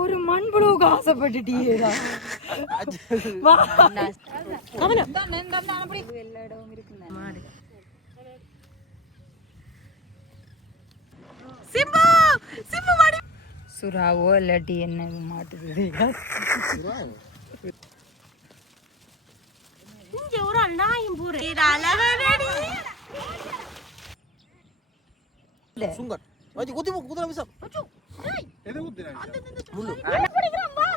ஒரு மண்புழுவுக்கு ஆசைப்பட்டுட்டீங்களா? எல்லா இடமும் இருக்கு மாடு. சிம்பு சிம்பு மாடி சுறாவோ இல்லாட்டி என்ன மாட்டுது. இங்க ஒரு அண்ணாயும் பூரே அழகாடி சுங்கர் வாடி குத்தி குத்துற விசா அச்சோ ஏய் எது குத்துற முள்ளு படிக்கறம்மா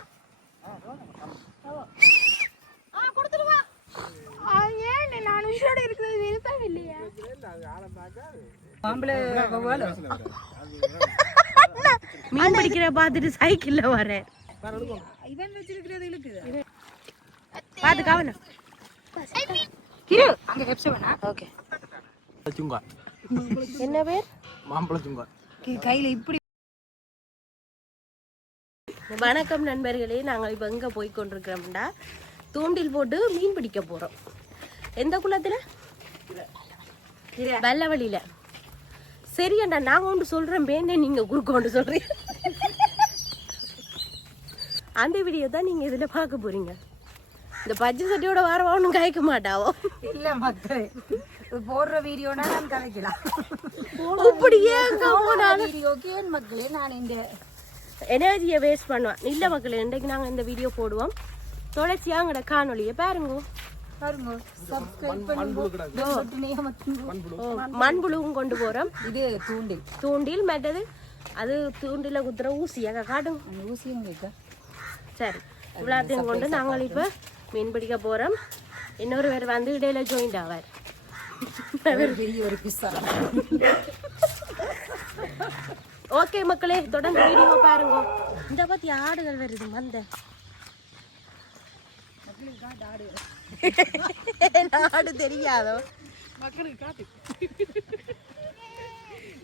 கொடுத்துரு வா. ஏன் நான் உயிரோட இருக்கிறது விருப்பம் இல்லையா? ஆம்பளை வவால மீன் பிடிக்கிற பாத்துட்டு சைக்கிள்ல வரேன். இவன் வச்சிருக்கிறது இழுக்குது. பாத்து கவனம். கிரு அங்க ஹெப்ஸ் வேணா. ஓகே. சுங்கா. என்ன பேர்? மாம்பழ சுங்கா. கையில இப்படி. வணக்கம் நண்பர்களே, நாங்கள் இப்போ எங்கே போய் கொண்டிருக்கிறோம்டா தூண்டில் போட்டு மீன் பிடிக்க போகிறோம். எந்த குளத்தில்? வெள்ளவழியில். சரி அண்ணா, நாங்கள் ஒன்று சொல்கிறோம் பேனே, நீங்கள் குறுக்க ஒன்று சொல்கிறீங்க. அந்த வீடியோ தான் நீங்கள் இதில் பார்க்க போகிறீங்க. இந்த பச்சை சட்டியோட வரவா ஒன்றும் கலைக்க மாட்டாவோ. இல்லை மக்களே, போடுற வீடியோனா நான் கலைக்கலாம். இப்படியே வீடியோக்கு மக்களே நான் இந்த எனர்ஜியை வேஸ்ட் பண்ணுவேன். இல்லை மக்களே, இன்றைக்கு நாங்கள் இந்த வீடியோ போடுவோம். தொடர்ச்சியாக எங்களோட காணொலியை பாருங்க. மண்புழுவும் கொண்டு போறோம். இது தூண்டில் மற்றது அது தூண்டில குத்துற ஊசியாக காட்டும். ஊசியும் சரி, இவ்வளோத்தையும் கொண்டு நாங்கள் இப்போ மீன் பிடிக்க போறோம். இன்னொரு பேர் வந்து இடையில ஜாயிண்ட் ஆவார். ஓகே மக்களே, தொடர்ந்து வீடியோ பாருங்க. இந்த பத்தி ஆடுகள் வருது மந்த நாடு தெரியாதோ மக்களுக்கு காட்டு.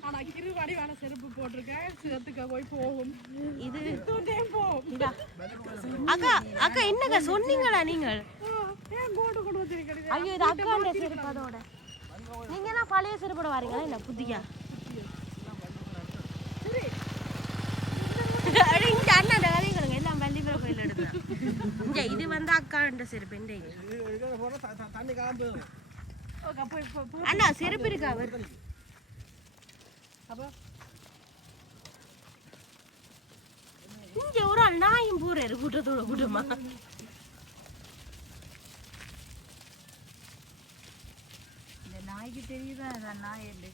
ஆனா கிருவாடிவான செருப்பு போட்டிருக்கேன், சேர்த்துக்க போய் போகும். இது அக்கா அக்கா என்னக்கா சொன்னீங்களா நீங்கள்? ஐயோ, இது அக்காண்ட செருப்பு. அதோட நீங்க என்ன பழைய செருப்போட வாரீங்களா இல்ல புதியா? இங்க அண்ணா கதைகளுங்க எல்லாம் பள்ளிப்புற கோயில் எடுத்து. இது வந்து அக்காண்ட செருப்பு. அண்ணா செருப்பு இருக்கா? அவர் இங்க ஒரு அண்ணாயும் பூராரு கூட்டத்தோட கூட்டமா. இந்த நாய்க்கு தெரியுதா அதான் நாய் இல்லை.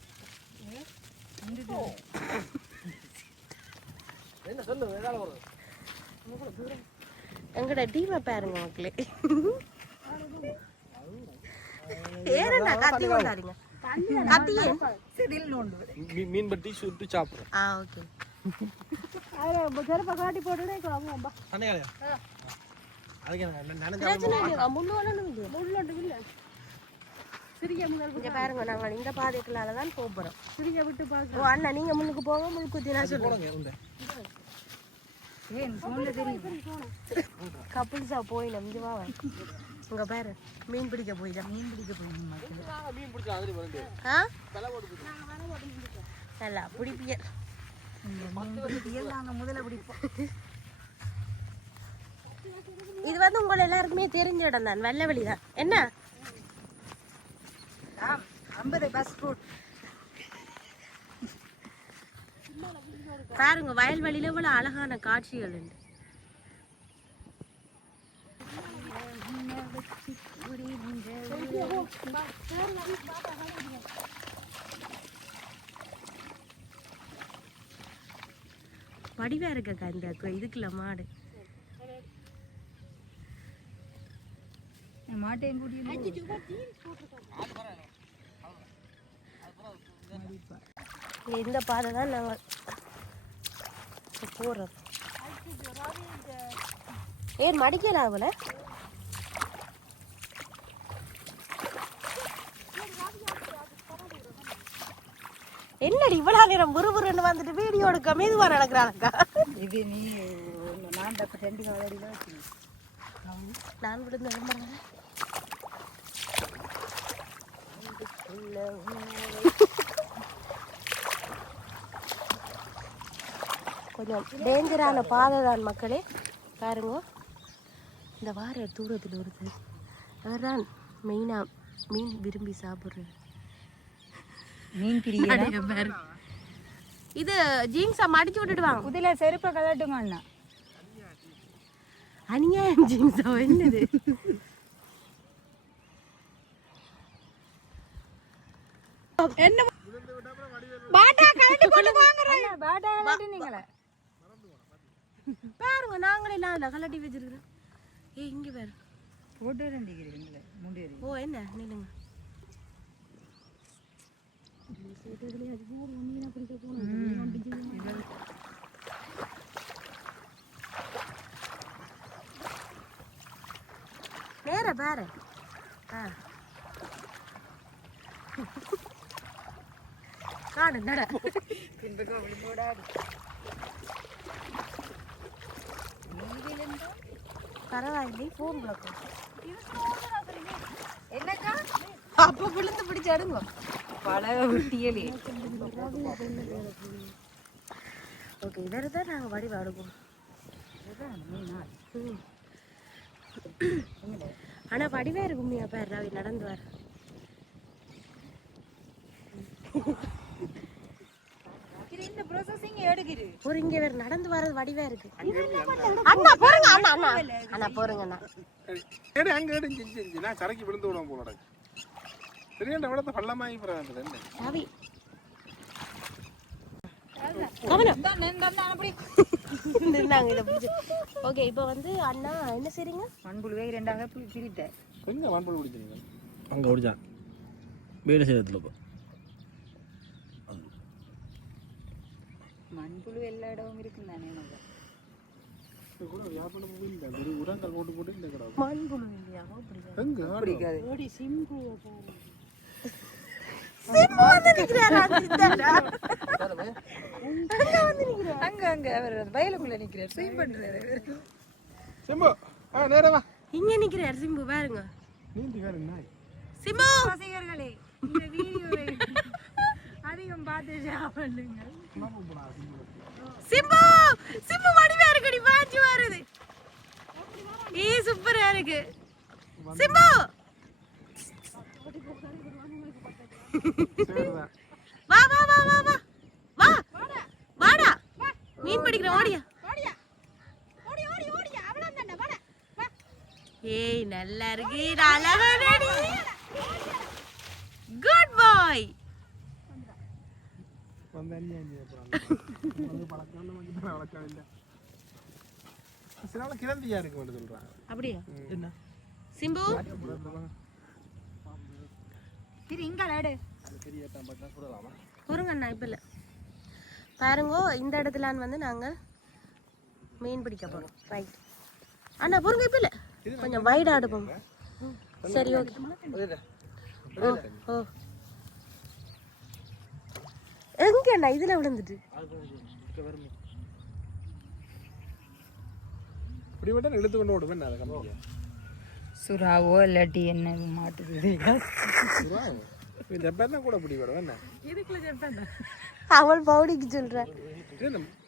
எங்கட டீமை பாருங்க மக்களே. ஏறண்டா கத்தி கொண்டாருங்க. கத்தியே மீன் பட்டி சுட்டு சாப்பிடுறோம். ஓகே. செருப்பை காட்டி போட்டுட்டே கிளம்புவோம்பா. பாருங்க, நாங்கள் இந்த பாதைக்குள்ளால தான் போறோம். சிறிய விட்டு பாருங்க அண்ணா, நீங்க முன்னுக்கு போங்க. முழுக்குத்தி நான் சொல்லுங்க. கப்புள்ஸா போயிடும். இங்க வா, உங்க பேரு மீன் பிடிக்க போயிடும். மீன் பிடிக்க போயிடும். நல்லா பிடிப்பிய முதல்ல பிடிப்போம். இது வந்து உங்களை எல்லாருக்குமே தெரிஞ்ச இடம் தான், வெள்ளவெளி தான். என்ன 50 பஸ் ரூட் பாருங்க. வயல்வெளியில இவ்வளவு அழகான காட்சிகள் உண்டு. வடிவா இருக்கக்கா இந்த இதுக்குள்ள மாடு. மாட்டையும் கூட்டி இந்த பாதை தான் நாங்கள் போறது. ஏன் மடிக்கல ஆகல? என்னடி இவ்வளவு நேரம் புருன்னு வந்துட்டு வீடியோ எடுக்க மெதுவா நடக்கிறாங்கக்கா. இது நீ நான் ரெண்டு காலடியில் நான் விடுந்து விளம்பரம் கொஞ்சம் டேஞ்சரான பாதை தான் மக்களே. பாருங்க இந்த வார தூரத்தில் வருது. அவர்தான் மெயினாக மீன் விரும்பி சாப்பிட்றது. மீன் பிடிக்க பாரு இது ஜீன்ஸை மடிச்சு விட்டுடுவாங்க. புதில செருப்பை கலட்டுங்க அண்ணா. அநியாயம் ஜீன்ஸா என்னது? என்ன பாட்டா கலட்டி கொண்டு வாங்குறேன். பாட்டா கலட்டி நீங்களே பாருங்க நாங்களே நான் கலட்டி வச்சிருக்கிறேன். ஏய் இங்க பாரு போட்டு ரெண்டிக்கிறீங்களே முடி. ஓ என்ன நில்லுங்க. நேர பாரு. காடு நட பரவாயில்லை. போன் பிளக்கும் என்னக்கா அப்ப விழுந்து பிடிச்சு அடுங்க. பழக விட்டியலே. ஓகே இதில் தான் நாங்கள் வடிவ அடுப்போம். ஆனால் வடிவே இருக்கும்யா பேர் ரவி நடந்து வர. இந்த ப்ராசஸிங் எடுக்குது. ஒரு இங்கே வேறு நடந்து வர்றது வடிவே இருக்கு. அண்ணா போறங்க அண்ணா அண்ணா அண்ணா போறங்க அண்ணா. ஏடு அங்க ஏடு செஞ்சு நான் கரைக்கு விழுந்து விடுவோம் போல. சரியான விடத்தை பள்ளமாகி போறாங்க என்ன ரவி கவனம் நின்னாங்க இதை பிடிச்சி. ஓகே இப்போ வந்து அண்ணா என்ன செய்றீங்க? மண்புழுவே ரெண்டாக பிரிட்டேன். கொஞ்சம் மண்புழு பிடிச்சிருங்க. அங்கே பிடிச்சான் வீடு செய்யறதுல இப்போ மண்புழு எல்லா இடமும் இருக்குன்னு தானே நல்லா. கூட வியாபாரம் இல்லை. ஒரு உரங்கள் போட்டு போட்டு இந்த கடை மண்புழு இல்லையா? எங்க பிடிக்காது. ஓடி சிம்பு சிம்பு வந்து நிக்கிறாரா? அங்க அங்க அவர் வயலுக்குள்ள நிக்கிறார். ஸ்விம் பண்றாரு. சிம்பு நேரா வா. இங்க நிக்கிறார் சிம்பு பாருங்க. நீந்தி காரு நாய். சிம்பு ரசிகர்களே இந்த வீடியோவை அதிகம் பார்த்து ஷேர் பண்ணுங்க. சிம்பு சிம்பு வடிவா இருக்குடி பாஞ்சு வருது. சூப்பரா இருக்கு சிம்பு. வா வா வா வா வா வா வாடா மீன் பிடிக்கிற ஓடியா. ஏய் நல்லா இருக்கு அழகாடி. குட் பாய். கிரந்தியா இருக்கு சொல்றாங்க. அப்படியா என்ன சிம்பு பொறுங்க அண்ணா. இப்போ இல்லை பாருங்க இந்த இடத்துல வந்து நாங்கள் மீன் பிடிக்க போகிறோம். ரைட் அண்ணா பொறுங்க. இப்போ இல்லை கொஞ்சம் வைடா அடுப்போம். சரி ஓகே. ஓ ஓ எங்க அண்ணா இதில் விழுந்துட்டு இப்படி விட்டு இழுத்து கொண்டு ஓடுவேன் அதை கம்பெனியா. சுறாவோ இல்லாட்டி என்ன மாட்டுது. ஜப்பான் கூட பிடி விடுவேன் என்ன இதுக்குள்ள ஜப்பான் அவள் பவுடிக்கு சொல்ற.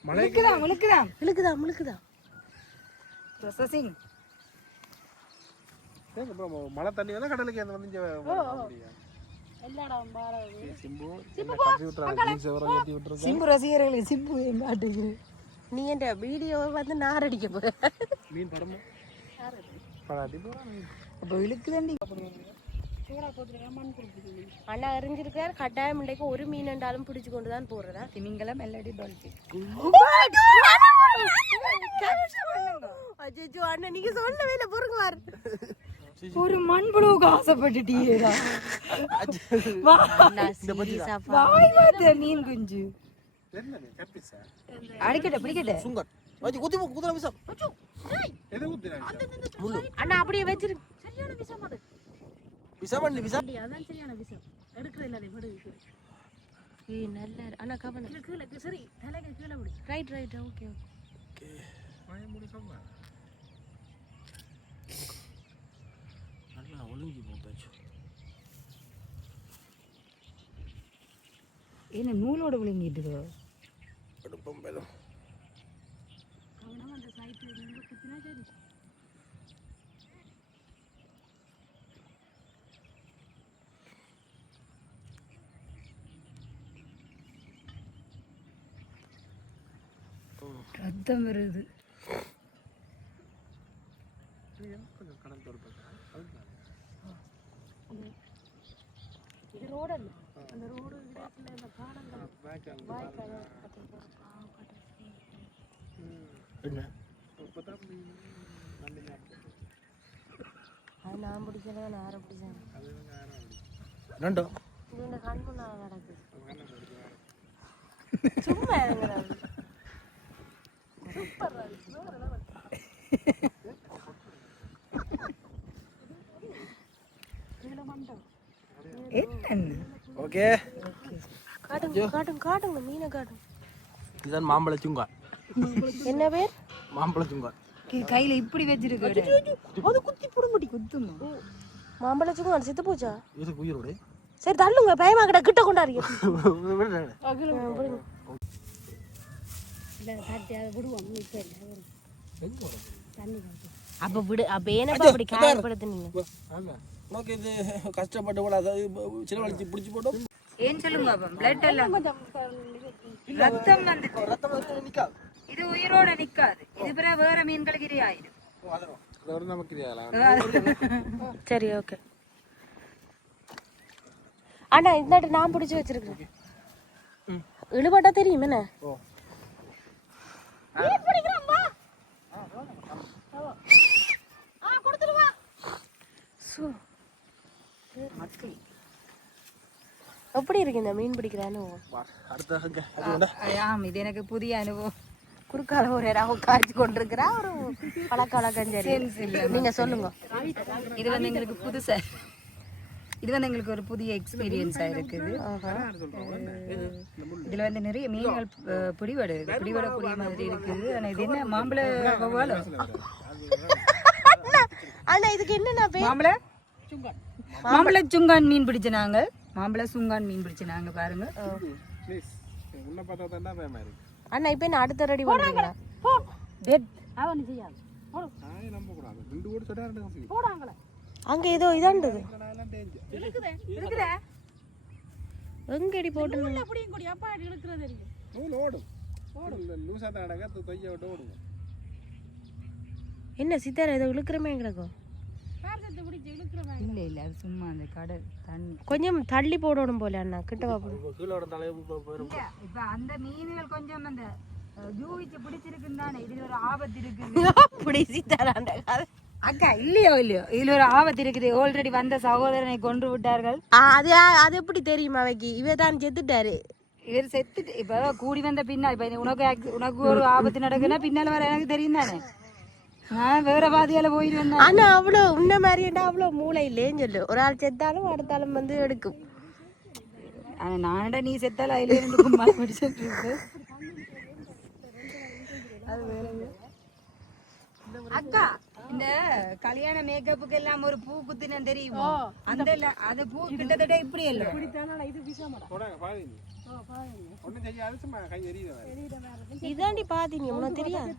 மழைக்கு இழுக்குதா முழுக்குதா ப்ராசஸிங். மழை தண்ணி வந்து கடலுக்கு அந்த வந்து சிம்பு ரசிகர்களே சிம்பு எங்க ஆட்டுக்கு. நீ என் வீடியோவை வந்து நார் அடிக்க போற. மீன் படமும் அப்போ இழுக்குதாண்டி. அண்ணா அறிஞ்சிருக்கார் கட்டாயம் இன்றைக்கு ஒரு மீன் என்றாலும் பிடிச்சு கொண்டு தான் போறதா. திமிங்கலம் மெல்லடி டால்ஃபின். அச்சோ அண்ணா நீங்க சொல்லவே இல்லை பொறுங்குவார். ஒரு மண்புழுவுக்கு ஆசைப்பட்டுட்டீரா? மீன் குஞ்சு அடிக்கட்ட பிடிக்கட்ட அண்ணா அப்படியே வச்சிரு. நல்ல அண்ணா கவனம். சரி ரைட் ரைட் ஓகே ஓகே. என்ன நூலோட விழுங்கிட்டு ரத்தம் வருது. கொஞ்சம் கடல் தோறு இது ரோடு அல்ல, அந்த ரோடு இடத்துல இந்த பாடங்கள் வாய்க்கால் அது நான் பிடிக்கிறத நான் பிடிச்சேன். ரெண்டோ இது இந்த கண்ணு நான் நடக்குது சும்மா இறங்குறாரு. ஓகே காட்டுங்க காட்டுங்க காட்டுங்க மீனை காட்டுங்க. இதுதான் மாம்பழ சுங்கா. என்ன பேர்? மாம்பழ சுங்கா. கையில இப்படி வச்சிருக்கு. அது குத்தி புடும்படி குத்துமா. மாம்பழச்சுக்கும் அது செத்து போச்சா? இது உயிரோடு. சரி தள்ளுங்க, பயமா கிட்ட கிட்ட கொண்டாடுங்க. அப்ப விடு, அப்ப ஏனப்பா அப்படி காயப்படுத்துனீங்க? உனக்கு இது கஷ்டப்பட்டு கூட சிலவழிச்சு பிடிச்சி போட்டோம். ஏன் சொல்லுங்க பாப்பா, பிளட் எல்லாம் ரத்தம் வந்துட்டு ரத்தம் நிக்காது. இது உயிரோட நிக்காது. இது பிறகு வேற மீன்களுக்கு இரி ஆயிடும். சரி ஓகே. அண்ணா இந்த நான் பிடிச்சி வச்சிருக்கேன். இழுபட்டா தெரியும் என்ன? எப்படி இருக்கு இந்த மீன் பிடிக்கிற அனுபவம்? இது எனக்கு புதிய அனுபவம். குறுக்கால ஒரு இடம் காய்ச்சி கொண்டிருக்கிறா ஒரு பழக்கம். நீங்க சொல்லுங்க. இது வந்து எங்களுக்கு புதுசா, இது வந்து எங்களுக்கு ஒரு புதிய எக்ஸ்பீரியன்ஸா இருக்குது. இதுல வந்து நிறைய மீன்கள் பிடிபடக்கூடிய மாதிரி இருக்குது. ஆனா இது என்ன மாம்பழ வவ்வாலோ? அண்ணா இதுக்கு என்ன பேர்? மாம்பழ சுங்கான் மீன் பிடிச்ச நாங்க. மாம்பழ சுங்கான் மீன் பிடிச்ச நாங்க பாருங்க. அண்ணா இப்ப என்ன அடுத்த ரெடி பண்றீங்களா? அங்க ஏதோ இதாண்டது எங்கடி போட்டு என்ன சித்தார ஏதோ இழுக்கிறமே கிடக்கும். இல்ல இல்ல, அது சும்மா அந்த கடல் தண்ணி கொஞ்சம் தள்ளி போடணும் போல. அண்ணா கிட்டவா இப்ப அந்த மீன்கள் கொஞ்சம் அந்த ஜூவிச்சு பிடிச்சிருக்குன்னு தானே. இதுல ஒரு ஆபத்து இருக்குது. அப்படி சித்தாராண்ட அக்கா இல்லையோ இதுல ஒரு ஆபத்து இருக்குது. ஆல்ரெடி வந்த சகோதரனை கொன்று விட்டார்கள். அது அது எப்படி தெரியுமா? அவைக்கு இவதான் செத்துட்டாரு. இவர் செத்துட்டு இப்ப கூடி வந்த பின்னா இப்ப உனக்கு ஒரு ஆபத்து நடக்குன்னா பின்னால வர எனக்கு தெரியும் தானே. நான் வேற பாதியால போயிட்டு. ஆனா அவ்வளவு உன்ன மாதிரியா அவ்வளவு மூளை இல்லேன்னு சொல்லு. ஒரு ஆள் செத்தாலும் அடுத்தாலும் வந்து எடுக்கும். ஆனா நான்டா நீ செத்தாலும் அதுல இருந்து கும்மாள பிடிச்சிட்டு இருக்கு. அது வேற. அக்கா இந்த கல்யாண மேக்கப்புக்கு எல்லாம் ஒரு பூ குத்துன தெரியுமா? அந்த அது பூ கிட்டத்தட்ட இப்படி இல்ல. இதாண்டி பாத்தீங்க உனக்கு தெரியாது?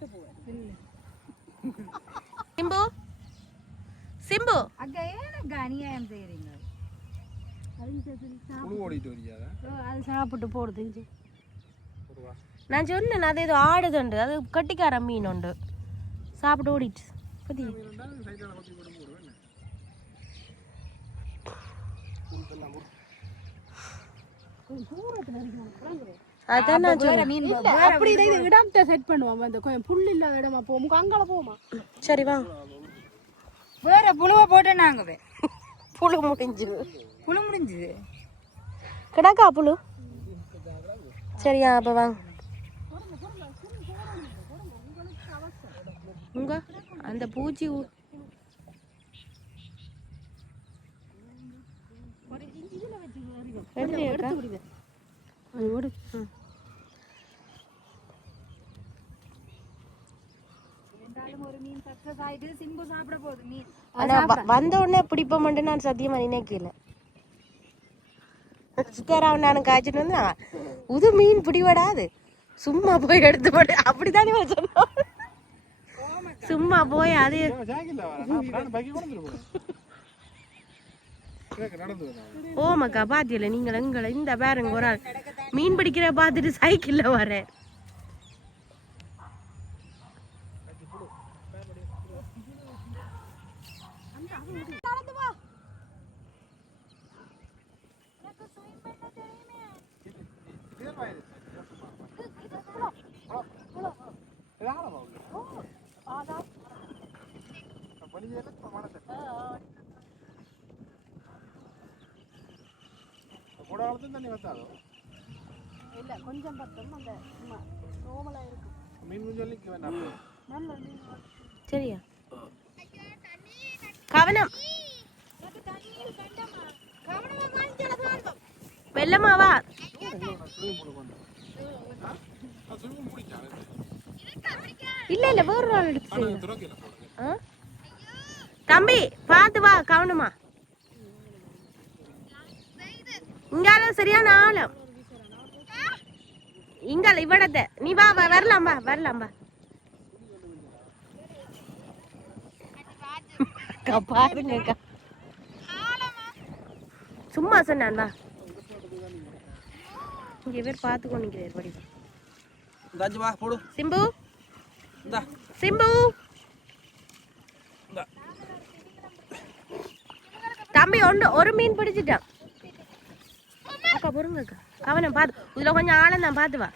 சிம்பு சிம்பு அக்கா ஏனக்கா அநியாயம் செய்யறீங்க? அது சாப்பிட்டு போடுது. நான் சொன்னேன் அது ஏதோ ஆடுதுண்டு. அது கட்டிக்கார மீன் உண்டு சாப்பிட்டு ஓடிட்டு. அதான் நான் அப்படி இடத்தை செட் பண்ணுவாங்க. அந்த கொஞ்சம் புல் இல்லாத இடமா போவோம். அங்கால போமா. சரி வா. வேற புழுவை போட்டு நாங்க புழு முடிஞ்சது கிடக்கா புழு. சரியா அப்ப வாங்க. உங்க அந்த பூச்சி வந்த உடனே பிடிப்போம்ட்டு நான் சத்தியமா நினைக்கல. சித்தாராவன் நானும் காய்ச்சிட்டு வந்தா உது மீன் பிடிபடாது சும்மா போய் எடுத்து போட்டு அப்படித்தானே சொன்னோம். சும்மா போய் அது ஜாக்கில்ல நான் பைக் கொண்டு வந்துருப்பேன் நடந்து ஓமாக்கா பாத்தியல நீங்கள் எங்களை இந்த பாருங்க ஒரு ஆள் மீன் பிடிக்கிற பார்த்துட்டு சைக்கிள்ல வர தண்ணி வத்தாதோ இல்ல கொஞ்சம் பத்தம் அந்த நோமலா இருக்கு மீன் கொஞ்சம் வேண்டாம் சரியா கவனம் வெள்ளமாவா இல்ல இல்ல வேற ஒரு ஆள் எடுத்து தம்பி பார்த்து வா கவனமா இங்கால சரியான ஆழம் இங்கால இவ்வளத்த நீ வா வரலாம் வா பாருங்க சும்மா சொன்னான் வா இங்க பேர் பார்த்து கொண்டிருக்கிறார் படி சிம்பு சிம்பு தம்பி ஒரு மீன் பிடிச்சிட்டான் அக்கா பொறுங்கக்கா கவனம் பார்த்து இதுல கொஞ்சம் ஆழம் தான் பார்த்து வா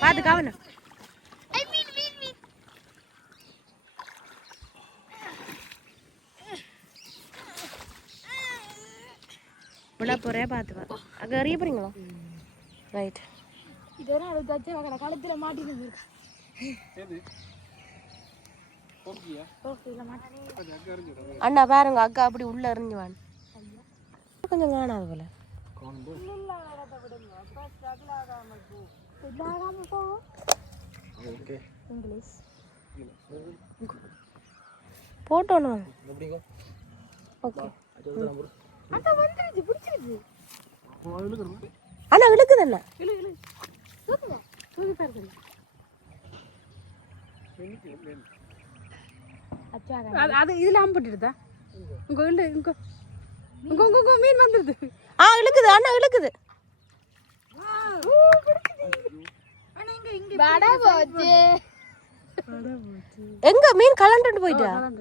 பார்த்து கவனம் விழா போறே பார்த்து வா அங்க அறிய போறீங்களா ரைட் இதெல்லாம் அது தச்ச வகை களத்துல மாட்டினது அண்ணா பாருங்க அக்கா அப்படி உள்ள எறிஞ்சுவான் கொஞ்சம் காணாது போல போட்டோன்னு அண்ணா இழுக்குதண்ணா அது இதுல ஆம்பிட்டுதா உங்க மீன் வந்துருது இழுக்குது அண்ணா இழுக்குது எங்க மீன் கலண்டுட்டு போயிட்டா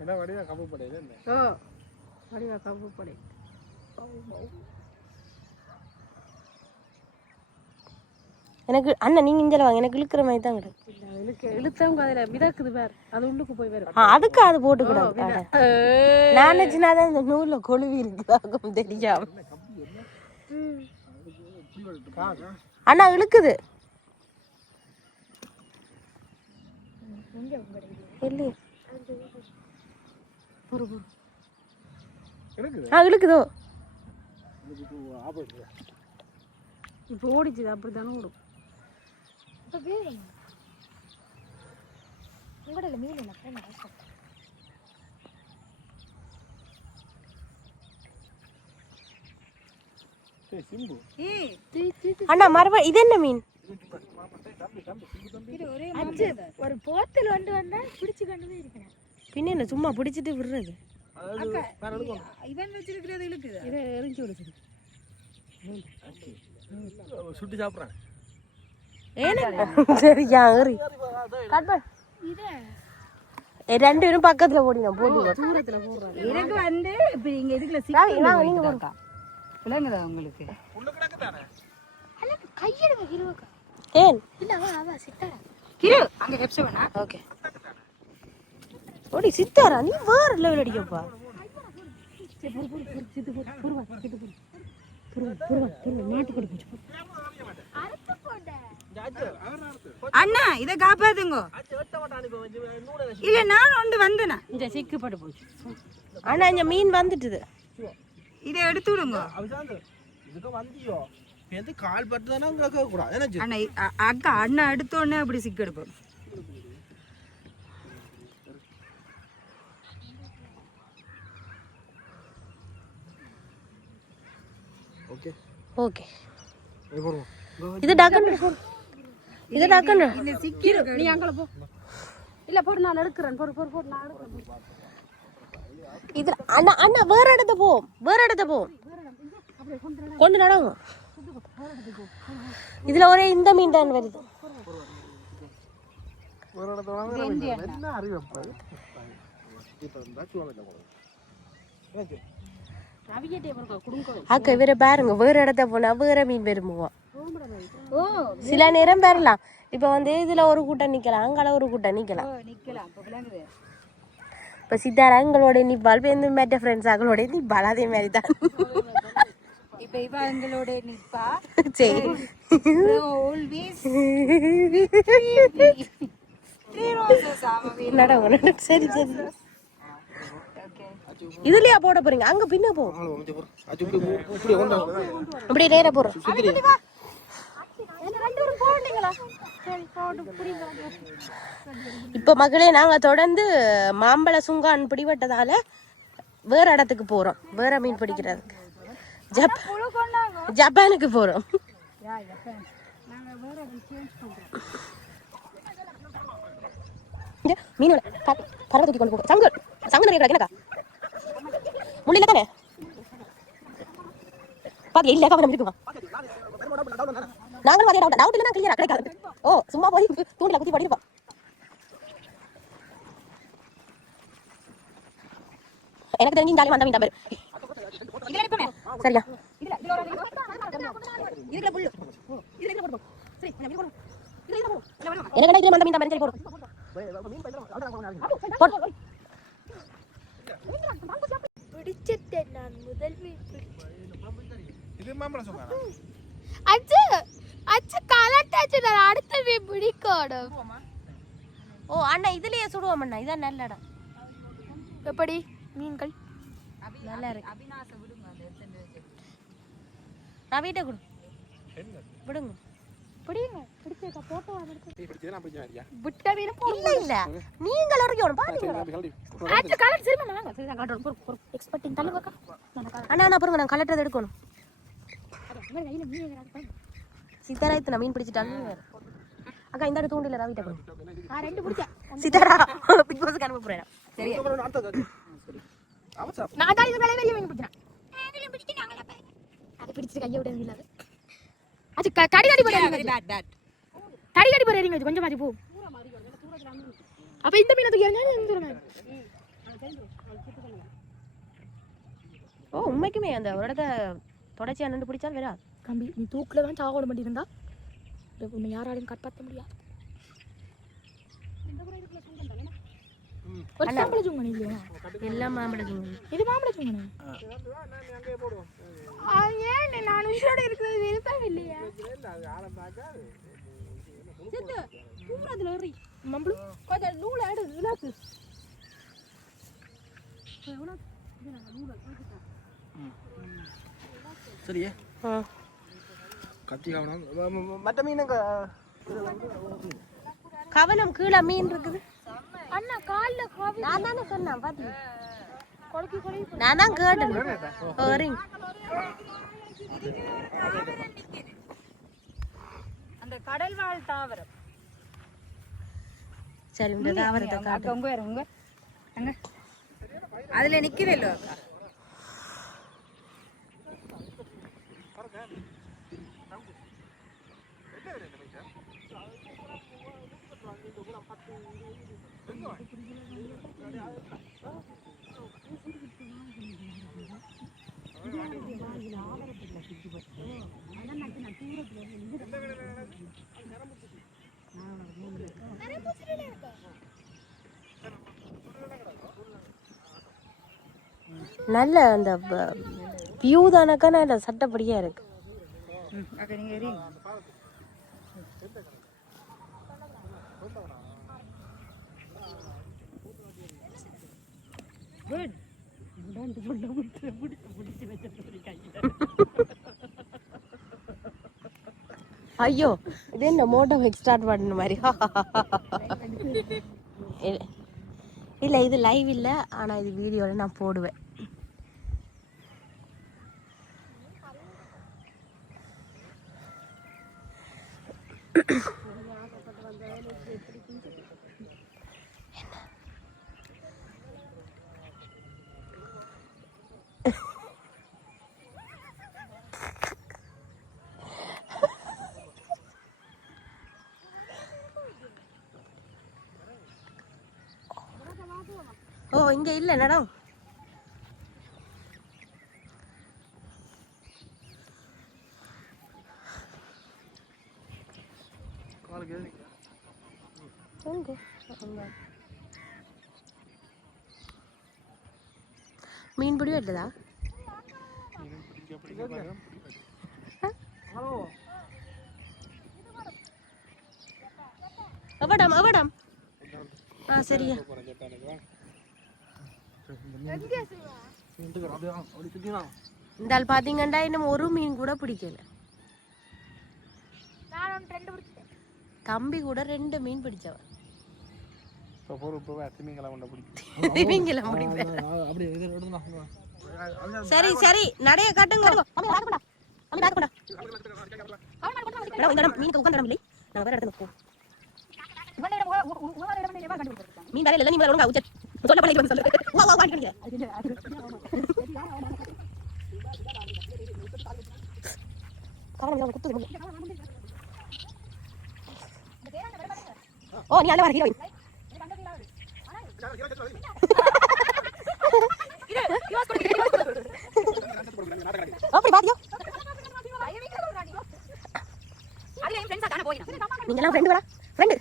என்ன வடிவா கம்பு படையில வடிவா கம்பு படை எனக்கு அண்ணன் நீங்க இஞ்சல வாங்க எனக்கு இழுக்கிற மாதிரி தான் கிடக்கு இழுத்தவங்க அதுல மிதக்குது வேற அது உள்ளுக்கு போய் வேற அதுக்கு அது போட்டு கிடக்கு நான் நினைச்சுனாதான் இந்த நூல்ல கொழுவி இருக்குதாகும் தெரியாம அண்ணா இழுக்குது இழுக்குதோ இப்போ ஓடிச்சுது அப்படித்தானே ஓடும் அண்ணா மறுபடியும் இது என்ன மீன் ஒரு போத்தில் வந்தா பிடிச்சு கண்டுதான் இருக்கிறேன் பின்ன என்ன சும்மா பிடிச்சிட்டு விடுறது இவன் வச்சிருக்கிறது இழுக்குது இதை எரிஞ்சு விடுச்சு சுட்டி சாப்பிட்றேன் சரி ஏறி ரெண்டு பேரும் பக்கத்துல போடினா போட்டு தூரத்துல போடுறாங்க எனக்கு வந்து இப்ப இங்க இதுக்குள்ள சிக்கி நீங்க போறா விளங்குதா உங்களுக்கு கையெடுங்க கிருவக்கா ஏன் இல்ல அவ சித்தாரா கிரு அங்க ஹெப்ஸ் வேணா ஓகே ஓடி சித்தாரா நீ வேற லெவல் அடிக்கப்பா அண்ணா இத காப்பாத்துங்க இல்ல நான் ஒன்று வந்தேனா இந்த சிக்குப்பட்டு போச்சு அண்ணா இங்க மீன் வந்துட்டுது இதை எடுத்து விடுங்க கால் பட்டு அண்ணா அக்கா அண்ணா எடுத்தோடனே அப்படி சிக்கு எடுப்போம் ஓகே ஓகே இது டக்கன்னு இது டக்கன்னு நீ அங்கே போ இல்ல போடு நான் எடுக்கிறேன் போடு நான் எடுக்கிறேன் இது அண்ணா அண்ணா வேற இடத்த போ கொண்டு நடங்க இதுல ஒரே இந்த மீன் தான் வருது அக்கா வேற பாருங்க வேற இடத்த போனா வேற மீன் வருமுவோம் சில நேரம் வரலாம் இப்ப வந்து இதுல ஒரு கூட்டம் நிக்கலாம் அங்கால ஒரு கூட்டம் நிக்கலாம் இப்ப சித்தாரா எங்களோட நிப்பால் பேருந்து மற்ற ஃப்ரெண்ட்ஸ் அவங்களோட நிப்பால் அதே மாதிரி தான் இப்ப இவ எங்களோட நிப்பா சரி ஆல்வேஸ் நடங்க சரி இதுலயா போட போறீங்க அங்க பின்ன போ அப்படியே நேரா போறோம் இப்ப மகளே நாங்க தொடர்ந்து மாம்பழ சுங்கான் பிடிபட்டதால வேற இடத்துக்கு போறோம் வேற மீன் பிடிக்கிறதுக்கு ஜப்பானுக்கு போறோம் மீன் பறவை தூக்கி கொண்டு போகும் சங்கு நிறைய கிடக்கா முள்ளில தானே பாதி இல்ல கவனம் இருக்குங்க நாங்களும் அதே டவுட் இல்ல கிளியரா கிடைக்காது ஓ சும்மா போய் தூண்டில குத்தி படிப்போம் எனக்கு தெரிஞ்சு இந்த வந்த மீன் தான் சரியா எனக்கு இதுல வந்த மீன் தான் சரி போடு பிடிச்சிட்டேன் நான் முதல் மீன் இது மாம்பழம் சொன்னாரா அச்சு அச்சு கலட்டாச்சு நான் அடுத்த மீன் பிடிக்கணும் ஓ அண்ணா இதுலயே சுடுவோம் அண்ணா இதான் நல்ல இடம் எப்படி மீன்கள் நல்லா இருக்கு நான் வீட்டை கொடு விடுங்க பிடிங்க பிடிச்ச போட்டோ விட்ட மீன் இல்ல இல்ல நீங்கள் ஒரு பாருங்க அச்சு கலட் சரிமா வாங்க சரி நான் காட்றேன் எக்ஸ்பெக்டிங் தள்ளு வாக்கா அண்ணா நான் பாருங்க நான் கலெக்டர் எடுக்கணும் சித்தாராயத்து மீன் பிடிச்சிட்டாங்க அக்கா இந்த தூண்டில ரவிட்ட கொடு நான் ரெண்டு பிடிச்சேன் சித்தாரா பிக் பாஸ்க்கு அனுப்ப போறேன் சரியா நான் தான் இது வேலை வெளிய மீன் பிடிச்சேன் அதுல பிடிச்சு நாங்க அது பிடிச்சு கைய விட இல்ல அது கடி போறீங்க கடி போறீங்க கொஞ்சம் மாதிரி போ அப்ப இந்த மீன் தூக்கி எறிஞ்சா ஓ உண்மைக்குமே அந்த ஒரு இடத்த தொடர்ச்சியா நின்று பிடிச்சால் வேற கம்பி நீ தூக்குல தான் சாகோட மாட்டி இருந்தா உன்னை யாராலையும் காப்பாற்ற முடியாது ஒரு மாம்பழ ஜூங்கனி இல்லையா எல்லாம் மாம்பழ ஜூங்கனி இது மாம்பழ ஜூங்கனி ஏன் நான் உயிரோட இருக்கிறது விருப்பம் இல்லையா தூரத்துல ஒரு மாம்பழம் கொஞ்சம் நூல் ஆடு விளாக்கு சரியே கத்தி கவனம் மற்ற மீனுங்க கவனம் கீழே மீன் இருக்குது அண்ணா கால்ல நான் தானே சொன்னேன் பாத்தி கொழுக்கி நான் தான் கேட்டேன் வரீங்க அந்த கடல் வாழ் தாவரம் சரி இந்த தாவரத்தை காட்டு உங்க அங்க அதுல நிக்கிறேன் அக்கா நல்ல அந்த வியூ தானக்கா நல்ல சட்டப்படியா இருக்கு அக்கா நீங்க ஏறி குட் ஐயோ இது என்ன மோட்டோ பைக் ஸ்டார்ட் பண்ண மாதிரி இல்லை இது லைவ் இல்லை ஆனால் இது வீடியோவில் நான் போடுவேன் இங்க இல்ல நடம். மீன் பிடி வெட்டதா? அவடம் அவடம். சரியா. இந்த ஆள் பாத்தீங்கன்னா இன்னும் ஒரு மீன் கூட பிடிக்கல. தம்பி கூட 2 மீன் பிடிச்சவன். சரி சரி நடைய காட்டுங்க. மீனுக்கு உட்காந்து இல்லை. நாங்க வேற இடத்துல போவோம். மீன் வேற இல்லை. நீ வேற ஒழுங்கா உச்ச சொல்ல பண்ணி சொல்லு. வா வா வாங்கிடுங்க. ஓ நீ அல வர ஹீரோயின். அப்படி பாத்தியோ? நீங்க எல்லாம் ஃப்ரெண்ட் வரா? ஃப்ரெண்ட்.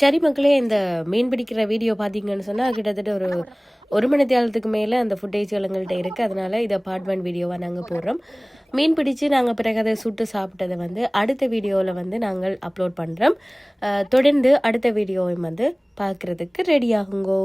சரி மக்களே, இந்த மீன் பிடிக்கிற வீடியோ பார்த்தீங்கன்னு சொன்னால் கிட்டத்தட்ட ஒரு மணி நேரத்துக்கு மேலே அந்த ஃபுட்டேஜ்கள் எங்கள்கிட்ட இருக்குது. அதனால் இதை பார்ட் 1 வீடியோவாக நாங்கள் போடுறோம். மீன் பிடிச்சு நாங்கள் பிறகு அதை சுட்டு சாப்பிட்டதை அடுத்த வீடியோவில் நாங்கள் அப்லோட் பண்ணுறோம். தொடர்ந்து அடுத்த வீடியோவையும் பார்க்குறதுக்கு ரெடி ஆகுங்கோ.